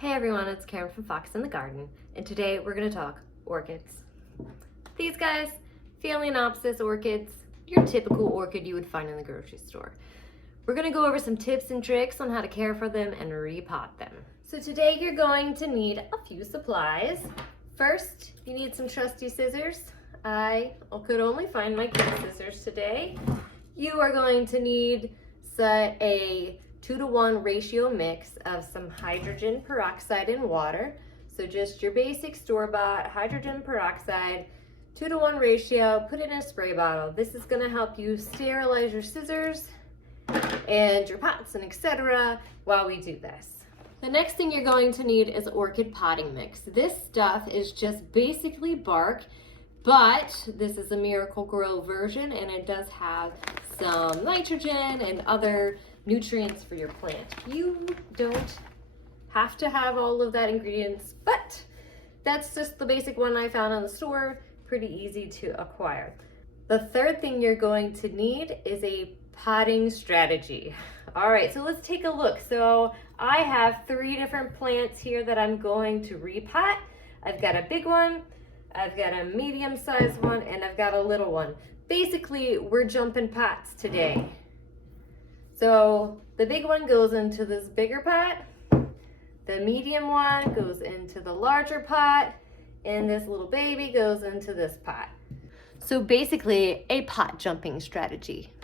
Hey everyone, it's Karen from Fox in the Garden, and today we're going to talk orchids. These guys, Phalaenopsis orchids, your typical orchid you would find in the grocery store. We're going to go over some tips and tricks on how to care for them and repot them. So today you're going to need a few supplies. First, you need some trusty scissors. I could only find my kid scissors today. You are going to need a 2-to-1 ratio mix of some hydrogen peroxide and water. So just your basic store-bought hydrogen peroxide, 2-to-1 ratio, put it in a spray bottle. This is going to help you sterilize your scissors and your pots and etc. while we do this. The next thing you're going to need is orchid potting mix. This stuff is just basically bark, but this is a Miracle-Gro version and it does have some nitrogen and other nutrients for your plant. You don't have to have all of that ingredients, but that's just the basic one I found in the store. Pretty easy to acquire. The third thing you're going to need is a potting strategy. All right, so let's take a look. So I have 3 different plants here that I'm going to repot. I've got a big one, I've got a medium-sized one, and I've got a little one. Basically, we're jumping pots today. So the big one goes into this bigger pot, the medium one goes into the larger pot, and this little baby goes into this pot. So basically a pot jumping strategy.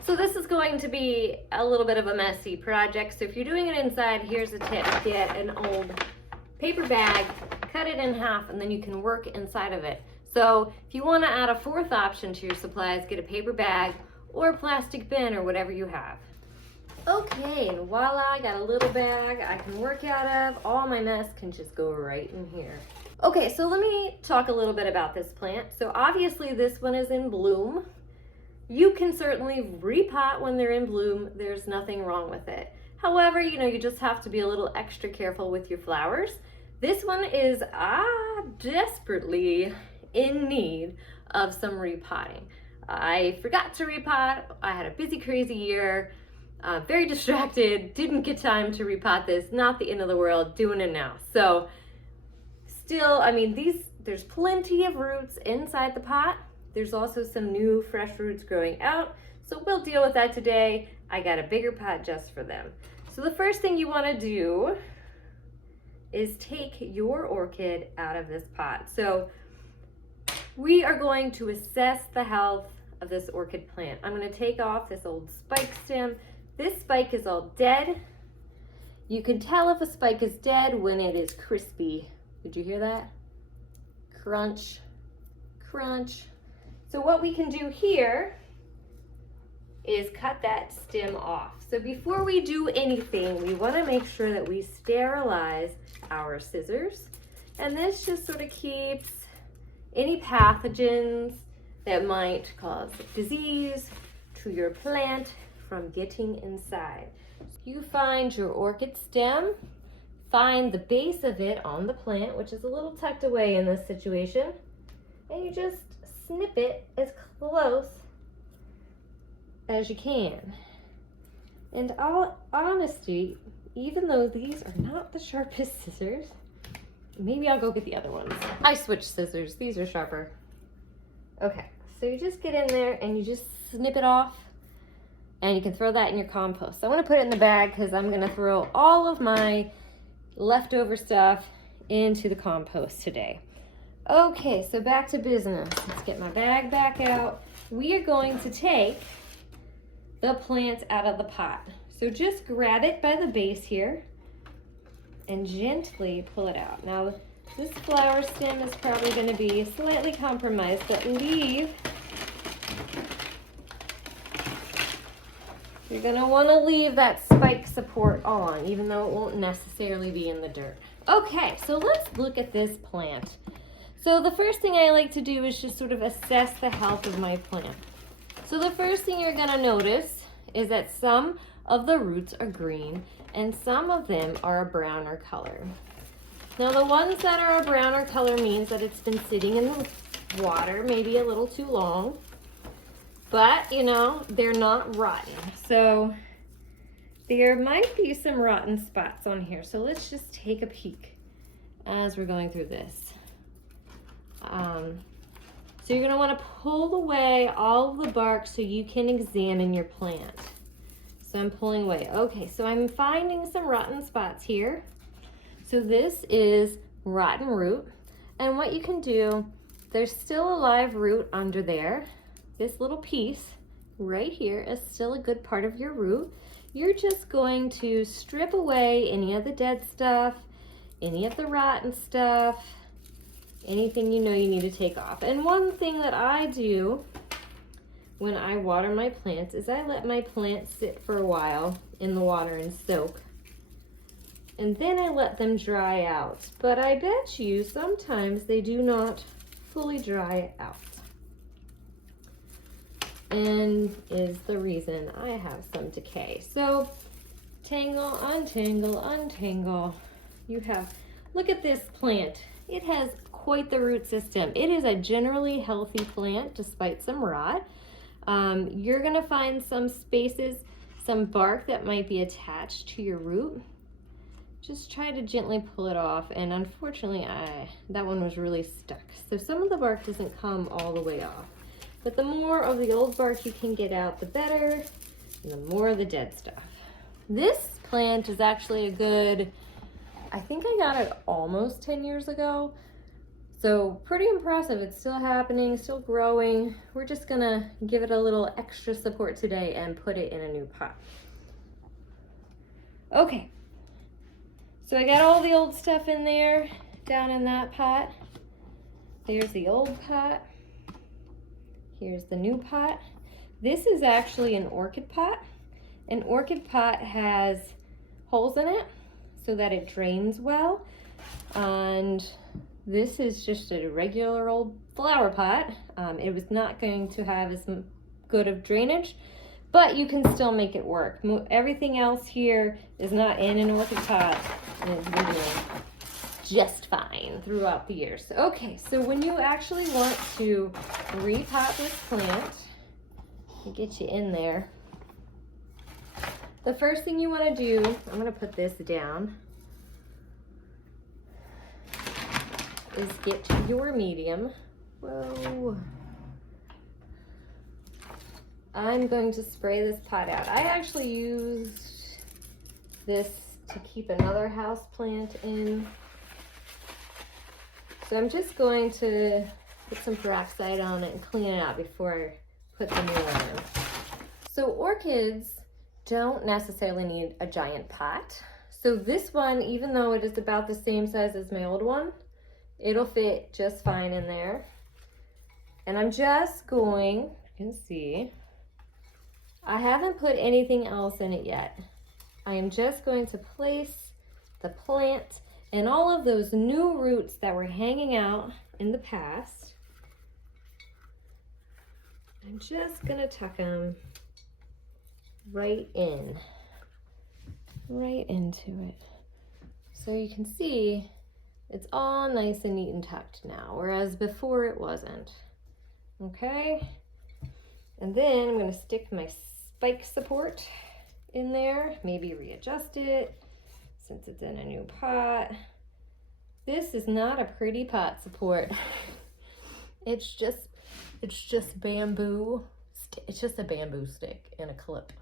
So this is going to be a little bit of a messy project. So if you're doing it inside, here's a tip. Get an old paper bag, cut it in half, and then you can work inside of it. So if you want to add a 4th option to your supplies, get a paper bag or a plastic bin or whatever you have. Okay, and voila, I got a little bag I can work out of. All my mess can just go right in here. Okay, so let me talk a little bit about this plant. So obviously this one is in bloom. You can certainly repot when they're in bloom. There's nothing wrong with it. However, you just have to be a little extra careful with your flowers. This one is desperately in need of some repotting. I forgot to repot. I had a busy, crazy year, very distracted, didn't get time to repot this. Not the end of the world, doing it now. So still, there's plenty of roots inside the pot. There's also some new fresh roots growing out. So we'll deal with that today. I got a bigger pot just for them. So the first thing you want to do is take your orchid out of this pot. So we are going to assess the health of this orchid plant. I'm going to take off this old spike stem. This spike is all dead. You can tell if a spike is dead when it is crispy. Did you hear that? Crunch, crunch. So what we can do here is cut that stem off. So before we do anything, we want to make sure that we sterilize our scissors. And this just sort of keeps any pathogens that might cause disease to your plant from getting inside. You find your orchid stem, find the base of it on the plant, which is a little tucked away in this situation, and you just snip it as close as you can. And all honesty, even though these are not the sharpest scissors, maybe I'll go get the other ones. I switched scissors, these are sharper. Okay, so you just get in there and you just snip it off and you can throw that in your compost. I want to put it in the bag because I'm going to throw all of my leftover stuff into the compost today. Okay, so back to business. Let's get my bag back out. We are going to take the plants out of the pot. So just grab it by the base here and gently pull it out. Now, this flower stem is probably going to be slightly compromised, but you're going to want to leave that spike support on, even though it won't necessarily be in the dirt. Okay, so let's look at this plant. So the first thing I like to do is just sort of assess the health of my plant. So the first thing you're going to notice is that some of the roots are green and some of them are a browner color. Now the ones that are a browner color means that it's been sitting in the water maybe a little too long, but they're not rotten. So there might be some rotten spots on here. So let's just take a peek as we're going through this. So you're gonna wanna pull away all of the bark so you can examine your plant. So I'm pulling away. Okay, so I'm finding some rotten spots here. So this is rotten root. And what you can do, there's still a live root under there. This little piece right here is still a good part of your root. You're just going to strip away any of the dead stuff, any of the rotten stuff, anything you know you need to take off. And one thing that I do when I water my plants is I let my plants sit for a while in the water and soak. And then I let them dry out. But I bet you sometimes they do not fully dry out. And is the reason I have some decay. So tangle, untangle, untangle. You have, look at this plant. It has quite the root system. It is a generally healthy plant despite some rot. You're gonna find some spaces, some bark that might be attached to your root. Just try to gently pull it off, and unfortunately that one was really stuck. So some of the bark doesn't come all the way off. But the more of the old bark you can get out, the better, and the more of the dead stuff. This plant is actually a good, I think I got it almost 10 years ago. So pretty impressive. It's still happening, still growing. We're just gonna give it a little extra support today and put it in a new pot. Okay, so I got all the old stuff in there, down in that pot. There's the old pot. Here's the new pot. This is actually an orchid pot. An orchid pot has holes in it so that it drains well. And this is just a regular old flower pot. It was not going to have as good of drainage, but you can still make it work. Everything else here is not in an orchid pot, and it's been doing just fine throughout the years. Okay, so when you actually want to repot this plant, get you in there, the first thing you want to do, I'm going to put this down, is get your medium. Whoa. I'm going to spray this pot out. I actually used this to keep another house plant in. So I'm just going to put some peroxide on it and clean it out before I put the new one in. So orchids don't necessarily need a giant pot. So this one, even though it is about the same size as my old one, it'll fit just fine in there. And I'm just going, you can see, I haven't put anything else in it yet. I am just going to place the plant and all of those new roots that were hanging out in the past. I'm just gonna tuck them right in, right into it. So you can see it's all nice and neat and tucked now, whereas before it wasn't. Okay, and then I'm gonna stick my spike support in there, maybe readjust it since it's in a new pot. This is not a pretty pot support. It's just bamboo. It's just a bamboo stick and a clip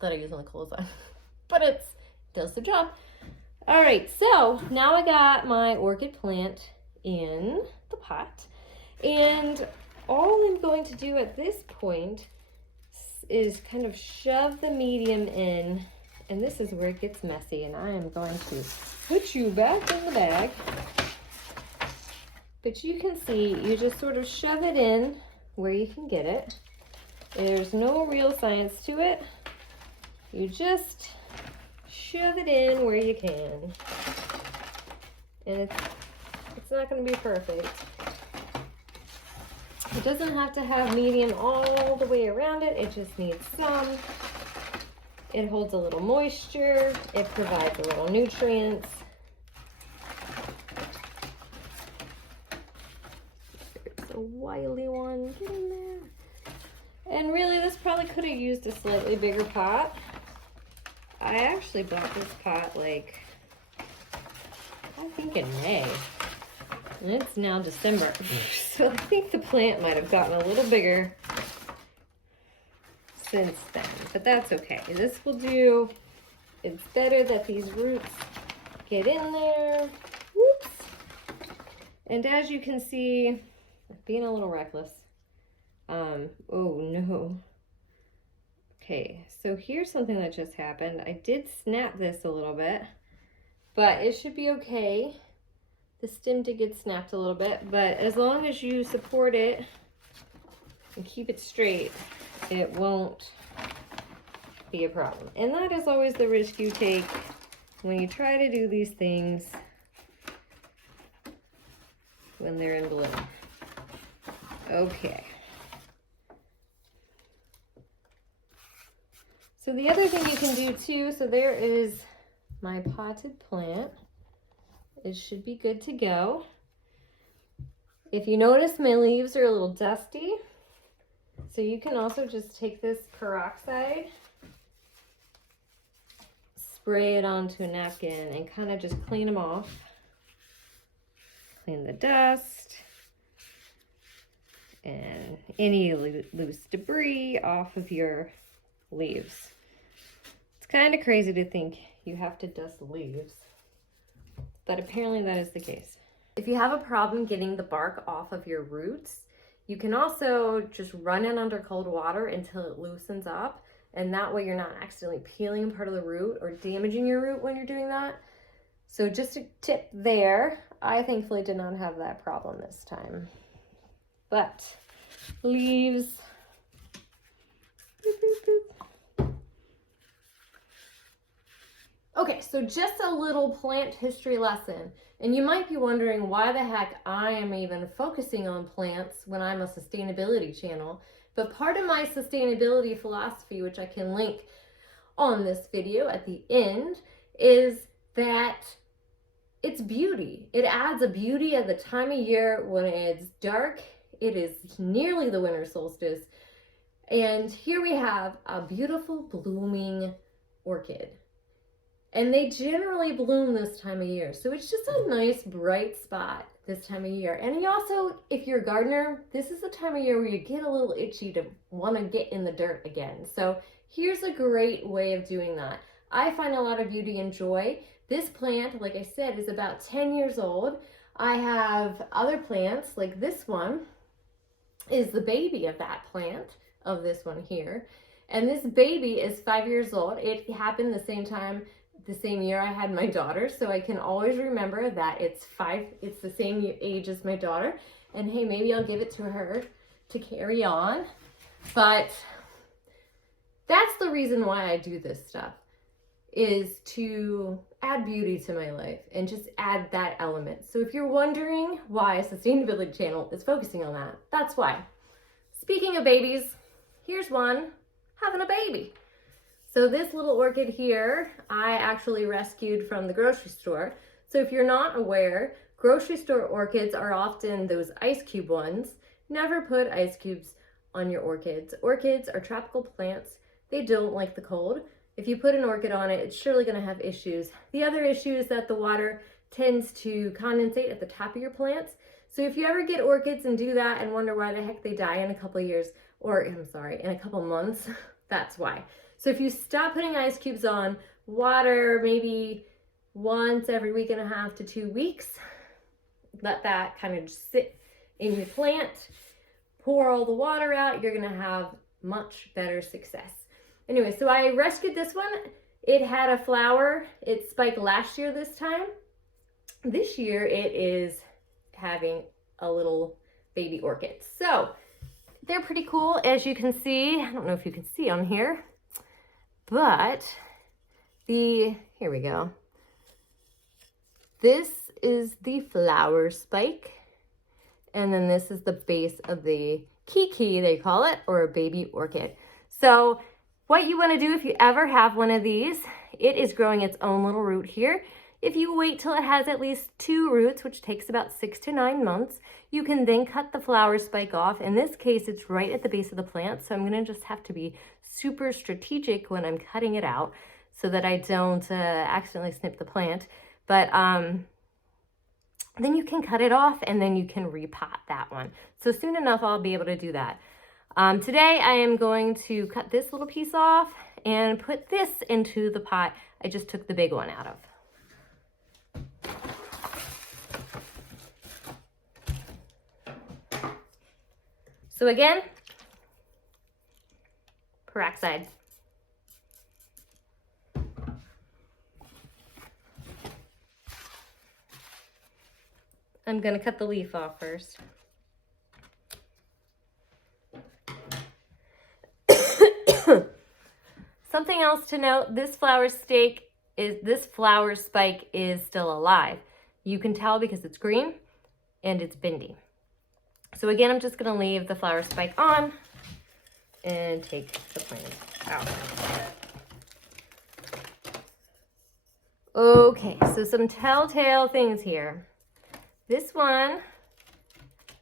that I use on the clothesline, but it does the job. All right, so now I got my orchid plant in the pot, and all I'm going to do at this point is kind of shove the medium in, and this is where it gets messy, and I am going to put you back in the bag. But you can see, you just sort of shove it in where you can get it. There's no real science to it. You just shove it in where you can. And it's not going to be perfect. It doesn't have to have medium all the way around it. It just needs some. It holds a little moisture. It provides a little nutrients. It's a wily one. Get in there. And really, this probably could have used a slightly bigger pot. I actually bought this pot like, I think in May. And it's now December. So I think the plant might have gotten a little bigger since then, but that's okay. This will do. It's better that these roots get in there. Whoops. And as you can see, being a little reckless. Oh no. Okay, so here's something that just happened. I did snap this a little bit, but it should be okay. The stem did get snapped a little bit, but as long as you support it and keep it straight, it won't be a problem. And that is always the risk you take when you try to do these things when they're in bloom. Okay. So the other thing you can do too, so there is my potted plant. It should be good to go. If you notice, my leaves are a little dusty. So you can also just take this peroxide, spray it onto a napkin, and kind of just clean them off. Clean the dust and any loose debris off of your leaves. It's kind of crazy to think you have to dust leaves, but apparently that is the case. If you have a problem getting the bark off of your roots, you can also just run it under cold water until it loosens up, and that way you're not accidentally peeling part of the root or damaging your root when you're doing that. So just a tip there. I thankfully did not have that problem this time. But leaves. Boop, boop, boop. Okay, so just a little plant history lesson. And you might be wondering why the heck I am even focusing on plants when I'm a sustainability channel. But part of my sustainability philosophy, which I can link on this video at the end, is that it's beauty. It adds a beauty at the time of year when it's dark. It is nearly the winter solstice. And here we have a beautiful blooming orchid. And they generally bloom this time of year. So it's just a nice bright spot this time of year. And you also, if you're a gardener, this is the time of year where you get a little itchy to want to get in the dirt again. So here's a great way of doing that. I find a lot of beauty and joy. This plant, like I said, is about 10 years old. I have other plants, like this one is the baby of that plant, of this one here. And this baby is 5 years old. It happened the same year I had my daughter, so I can always remember that it's the same age as my daughter. And hey, maybe I'll give it to her to carry on. But that's the reason why I do this stuff, is to add beauty to my life and just add that element. So if you're wondering why a sustainability channel is focusing on that, that's why. Speaking of babies, here's one having a baby. So this little orchid here, I actually rescued from the grocery store. So if you're not aware, grocery store orchids are often those ice cube ones. Never put ice cubes on your orchids. Orchids are tropical plants. They don't like the cold. If you put an orchid on it, it's surely going to have issues. The other issue is that the water tends to condensate at the top of your plants. So if you ever get orchids and do that and wonder why the heck they die in a couple of years, or I'm sorry, in a couple months, that's why. So if you stop putting ice cubes on, water maybe once every week and a half to 2 weeks, let that kind of just sit in your plant, pour all the water out, you're going to have much better success. Anyway, so I rescued this one. It had a flower. It spiked last year this time. This year it is having a little baby orchid. So they're pretty cool, as you can see. I don't know if you can see on here, but here we go. This is the flower spike, and then this is the base of the kiki, they call it, or a baby orchid. So what you want to do if you ever have one of these, it is growing its own little root here. If you wait till it has at least 2 roots, which takes about 6 to 9 months, you can then cut the flower spike off. In this case, it's right at the base of the plant, so I'm going to just have to be super strategic when I'm cutting it out. so that I don't accidentally snip the plant. But then you can cut it off and then you can repot that one. So soon enough, I'll be able to do that. Today I am going to cut this little piece off and put this into the pot I just took the big one out of. So again, peroxide. I'm gonna cut the leaf off first. Something else to note, this flower spike is still alive. You can tell because it's green and it's bendy. So again, I'm just gonna leave the flower spike on and take the plant out. Okay, so some telltale things here. This one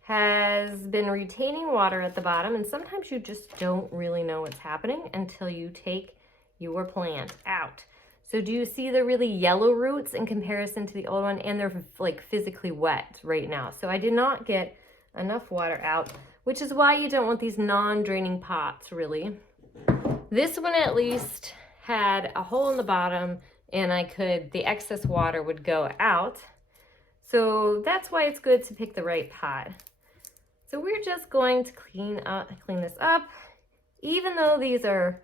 has been retaining water at the bottom, and sometimes you just don't really know what's happening until you take your plant out. So do you see the really yellow roots in comparison to the old one? And they're like physically wet right now. So I did not get enough water out, which is why you don't want these non-draining pots, really. This one at least had a hole in the bottom, and the excess water would go out. So that's why it's good to pick the right pot. So we're just going to clean this up. Even though these are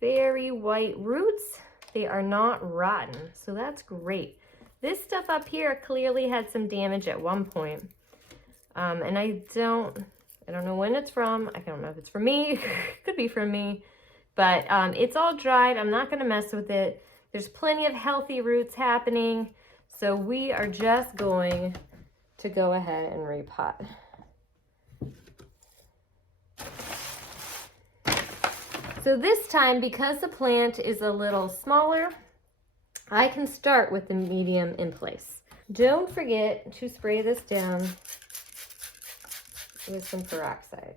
very white roots, they are not rotten, so that's great. This stuff up here clearly had some damage at one point. And I don't know when it's from. I don't know if it's from me. Could be from me. But it's all dried. I'm not going to mess with it. There's plenty of healthy roots happening. So we are just going to go ahead and repot. So this time, because the plant is a little smaller, I can start with the medium in place. Don't forget to spray this down with some peroxide.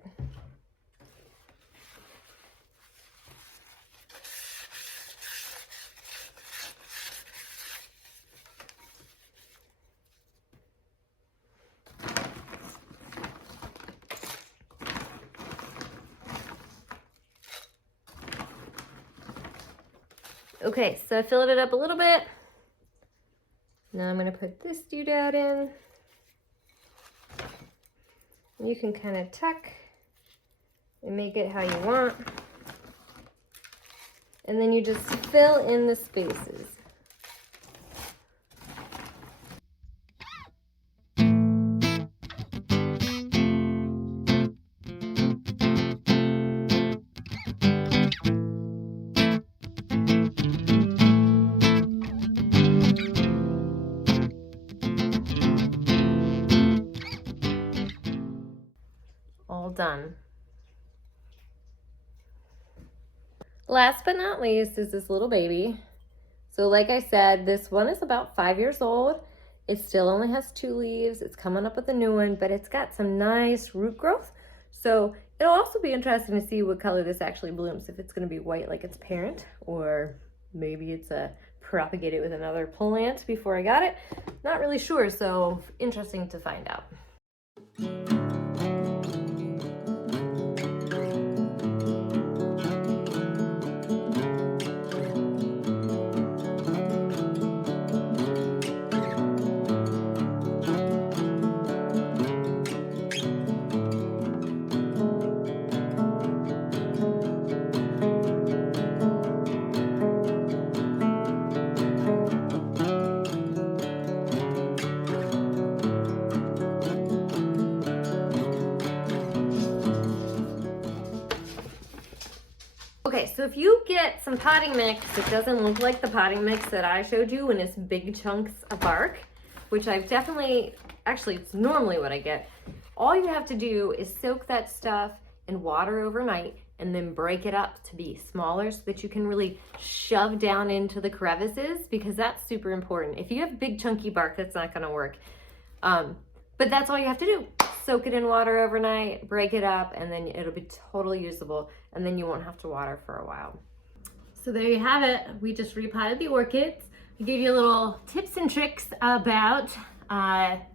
Okay, so I filled it up a little bit. Now I'm going to put this doodad in. You can kind of tuck and make it how you want. And then you just fill in the spaces. All done. Last but not least is this little baby. So like I said, this one is about 5 years old. It still only has 2 leaves. It's coming up with a new one, but it's got some nice root growth. So it'll also be interesting to see what color this actually blooms, if it's going to be white like its parent, or maybe it's propagated with another plant before I got it. Not really sure, so interesting to find out. Okay, so if you get some potting mix that doesn't look like the potting mix that I showed you and it's big chunks of bark, which I've definitely, actually it's normally what I get, all you have to do is soak that stuff in water overnight and then break it up to be smaller so that you can really shove down into the crevices, because that's super important. If you have big chunky bark, that's not gonna work. But that's all you have to do. Soak it in water overnight, break it up, and then it'll be totally usable, and then you won't have to water for a while. So there you have it. We just repotted the orchids. I gave you a little tips and tricks about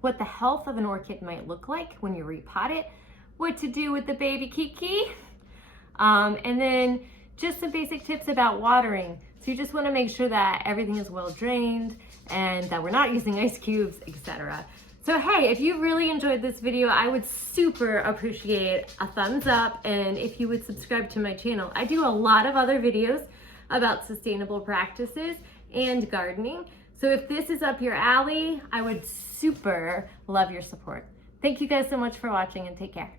what the health of an orchid might look like when you repot it, what to do with the baby Kiki, and then just some basic tips about watering. So you just want to make sure that everything is well drained and that we're not using ice cubes, etc. So hey, if you really enjoyed this video, I would super appreciate a thumbs up, and if you would subscribe to my channel. I do a lot of other videos about sustainable practices and gardening. So if this is up your alley, I would super love your support. Thank you guys so much for watching, and take care.